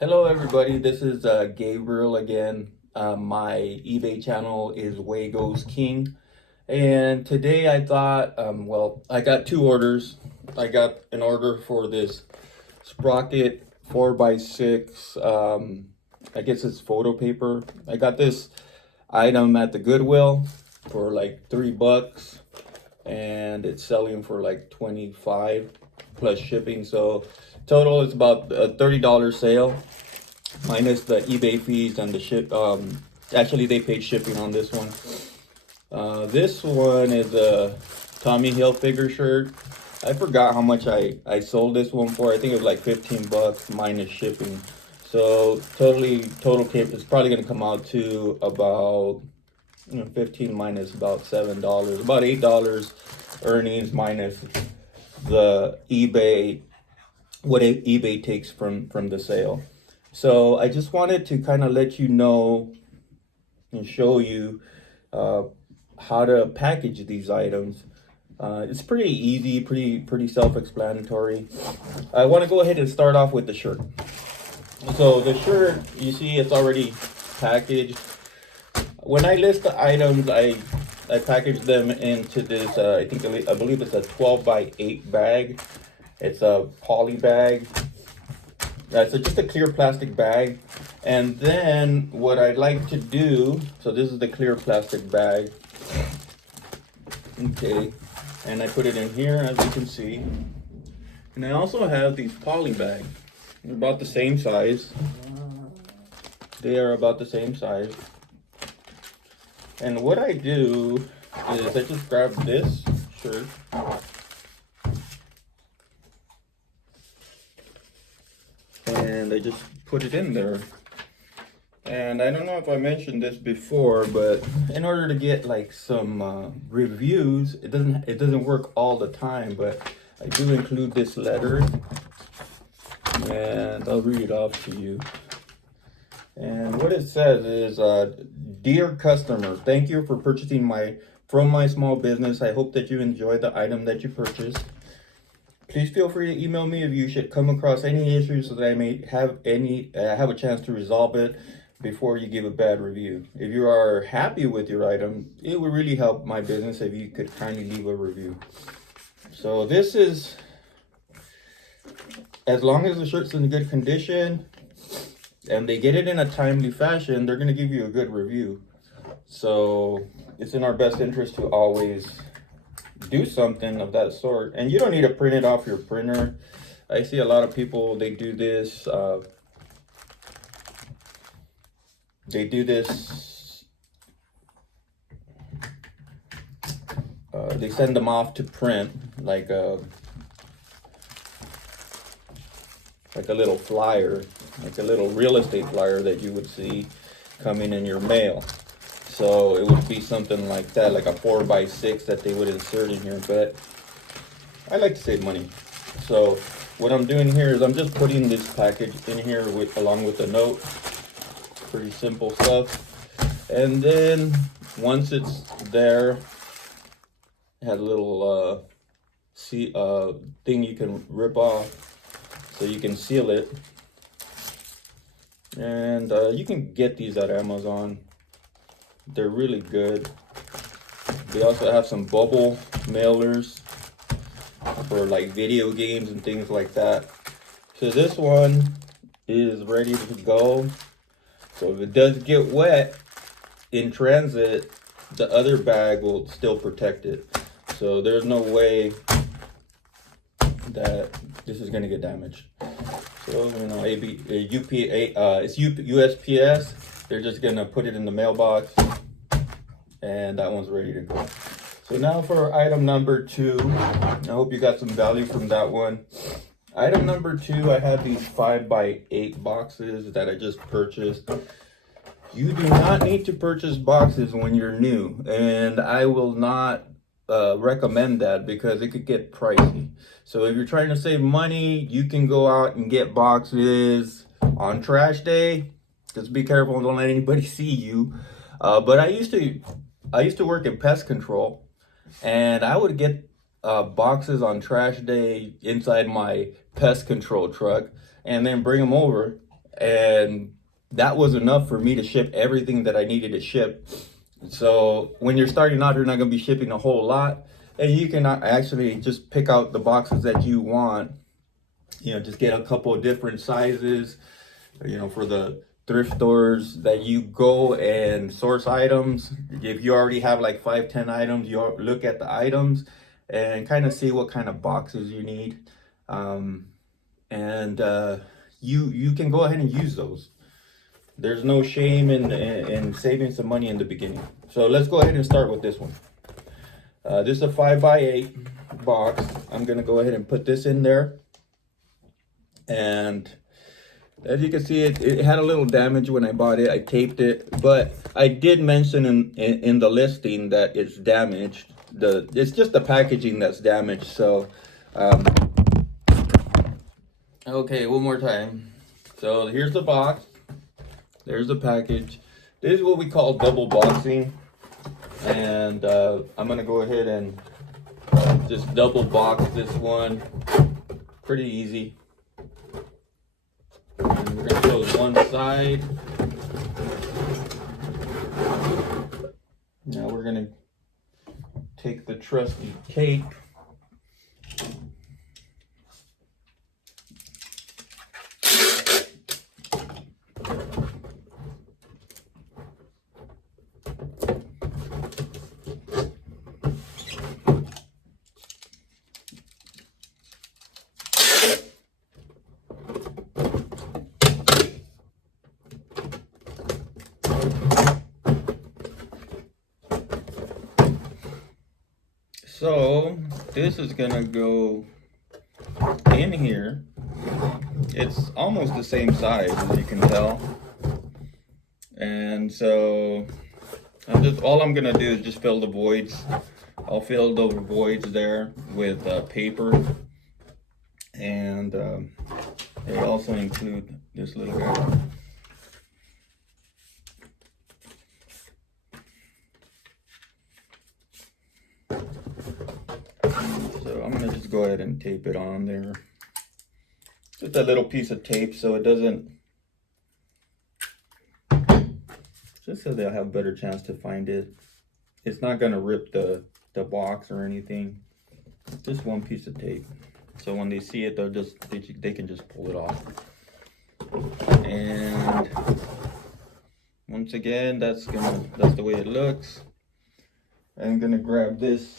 Hello everybody, this is Gabriel again. My eBay channel is Wago's King. And today I thought, I got two orders. I got an order for this Sprocket 4x6, I guess it's photo paper. I got this item at the Goodwill for like $3 and it's selling for like 25 plus shipping. So total is about a $30 sale minus the eBay fees and the ship. Actually they paid shipping on this one. This one is a Tommy Hilfiger shirt. I forgot how much I sold this one for. I think it was like 15 bucks minus shipping. So total cape is probably gonna come out to about 15 minus about $7, about $8 earnings minus the eBay, what eBay takes from the sale. So I just wanted to kind of let you know and show you how to package these items. It's pretty easy, pretty self-explanatory. I want to go ahead and start off with the shirt. So the shirt, you see it's already packaged. When I list the items, I package them into this, I believe it's a 12x8 bag. It's a poly bag. So just a clear plastic bag. And then what I'd like to do, so this is the clear plastic bag. Okay, and I put it in here, as you can see. And I also have these poly bags. They're about the same size. They are about the same size. And what I do is I just grab this shirt. And I just put it in there. And I don't know if I mentioned this before, but in order to get like some reviews, it doesn't work all the time, but I do include this letter. And I'll read it off to you. And what it says is, dear customer, thank you for purchasing from my small business. I hope that you enjoy the item that you purchased. Please feel free to email me if you should come across any issues so that I may have a chance to resolve it before you give a bad review. If you are happy with your item, it would really help my business if you could kindly leave a review. So this is, as long as the shirt's in good condition and they get it in a timely fashion, they're gonna give you a good review. So it's in our best interest to always do something of that sort. And you don't need to print it off your printer. I see a lot of people, they do this. They send them off to print like a little flyer, like a little real estate flyer that you would see coming in your mail. So it would be something like that, like a 4x6 that they would insert in here. But I like to save money. So what I'm doing here is I'm just putting this package in here along with the note. Pretty simple stuff. And then once it's there, it has a little thing you can rip off so you can seal it. And you can get these at Amazon. They're really good. They also have some bubble mailers for like video games and things like that. So this one is ready to go. So if it does get wet in transit, the other bag will still protect it. So there's no way that this is gonna get damaged. So it's USPS. They're just gonna put it in the mailbox, and that one's ready to go. So now for item number 2. I hope you got some value from that one. Item number 2, I have these 5x8 boxes that I just purchased. You do not need to purchase boxes when you're new, and I will not recommend that because it could get pricey. So if you're trying to save money, you can go out and get boxes on trash day. Just be careful and don't let anybody see you. But I used to work in pest control, and I would get boxes on trash day inside my pest control truck and then bring them over and that was enough for me to ship everything that I needed to ship. So when you're starting out, you're not going to be shipping a whole lot, and you can actually just pick out the boxes that you want. You know, just get a couple of different sizes, you know, for the thrift stores that you go and source items. If you already have like 5-10 items, you look at the items and kind of see what kind of boxes you need. You can go ahead and use those. There's no shame in saving some money in the beginning. So let's go ahead and start with this one. This is a 5x8 box. I'm gonna go ahead and put this in there. And as you can see, it had a little damage when I bought it. I taped it, but I did mention in the listing that it's damaged. It's just the packaging that's damaged. So, okay, one more time. So here's the box. There's the package. This is what we call double boxing. And I'm gonna go ahead and just double box this one. Pretty easy. And we're gonna close one side. Now we're gonna take the trusty tape. So this is gonna go in here. It's almost the same size, as you can tell. And so all I'm gonna do is just fill the voids. I'll fill the voids there with paper. And they also include this little guy. So I'm gonna just go ahead and tape it on there. Just a little piece of tape so it doesn't, just so they'll have a better chance to find it. It's not gonna rip the box or anything. Just one piece of tape. So when they see it, they can just pull it off. And once again, that's the way it looks. I'm gonna grab this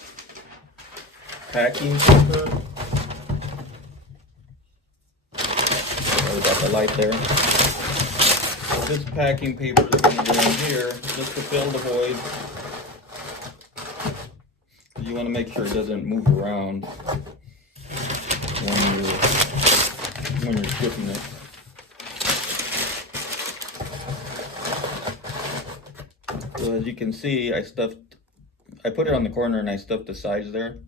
packing paper. Sorry about the light there. So this packing paper is going to go in here just to fill the void. You want to make sure it doesn't move around when you're shipping it. So as you can see, I put it on the corner and I stuffed the sides there.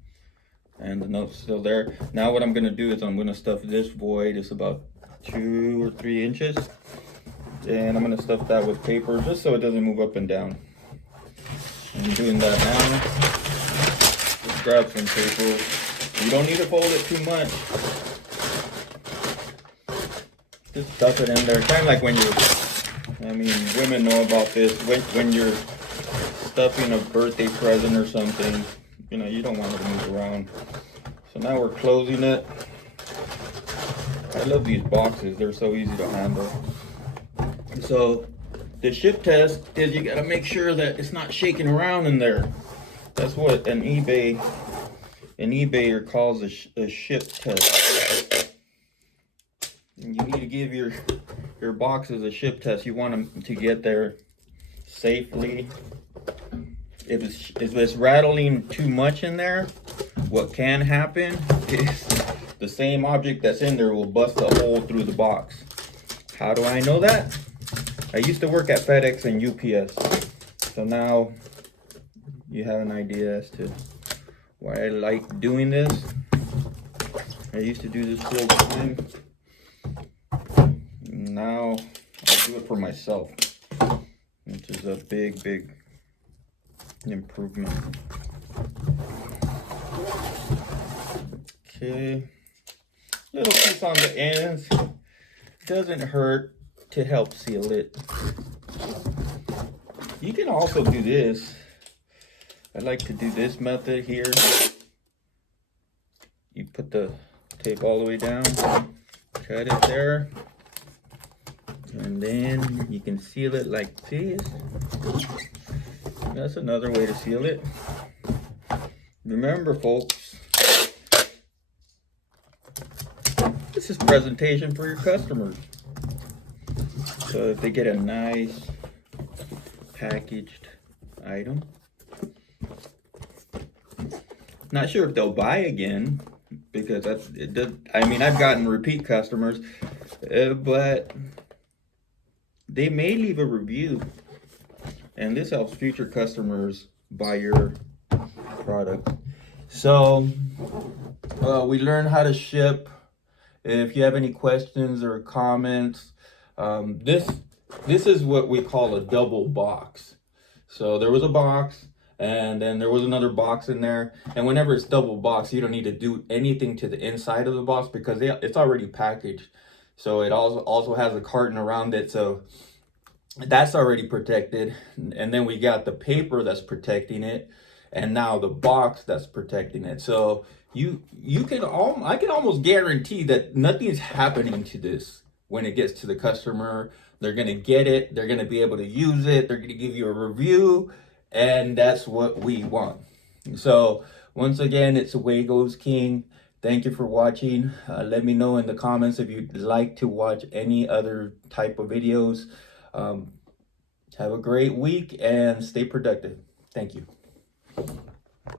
And the note's still there. Now what I'm gonna do is I'm gonna stuff this void. It's about 2 or 3 inches. And I'm gonna stuff that with paper just so it doesn't move up and down. I'm doing that now. Just grab some paper. You don't need to fold it too much. Just stuff it in there. Kind of like when women know about this. When you're stuffing a birthday present or something, you know, you don't want it to move around. So now we're closing it. I love these boxes. They're so easy to handle. So the ship test is you got to make sure that it's not shaking around in there. That's what an eBayer calls a ship test. And you need to give your boxes a ship test. You want them to get there safely. If it's rattling too much in there, what can happen is the same object that's in there will bust a hole through the box. How do I know that? I used to work at FedEx and UPS. So now you have an idea as to why I like doing this. I used to do this full time. Now I do it for myself, which is a big improvement. Okay, little piece on the ends, doesn't hurt to help seal it. You can also do this. I like to do this method here. You put the tape all the way down, cut it there, and then you can seal it like this. That's another way to seal it. Remember, folks, this is presentation for your customers. So if they get a nice packaged item, not sure if they'll buy again, because I mean, I've gotten repeat customers, but they may leave a review, and this helps future customers buy your product. So we learned how to ship. If you have any questions or comments, this is what we call a double box. So there was a box, and then there was another box in there, and whenever it's double box, you don't need to do anything to the inside of the box because it's already packaged. So it also has a carton around it, so that's already protected. And then we got the paper that's protecting it, and now the box that's protecting it. So I can almost guarantee that nothing's happening to this when it gets to the customer. They're gonna get it, they're gonna be able to use it, they're gonna give you a review, and that's what we want. So once again, it's Away Goes King. Thank you for watching. Let me know in the comments if you'd like to watch any other type of videos. Have a great week and stay productive. Thank you.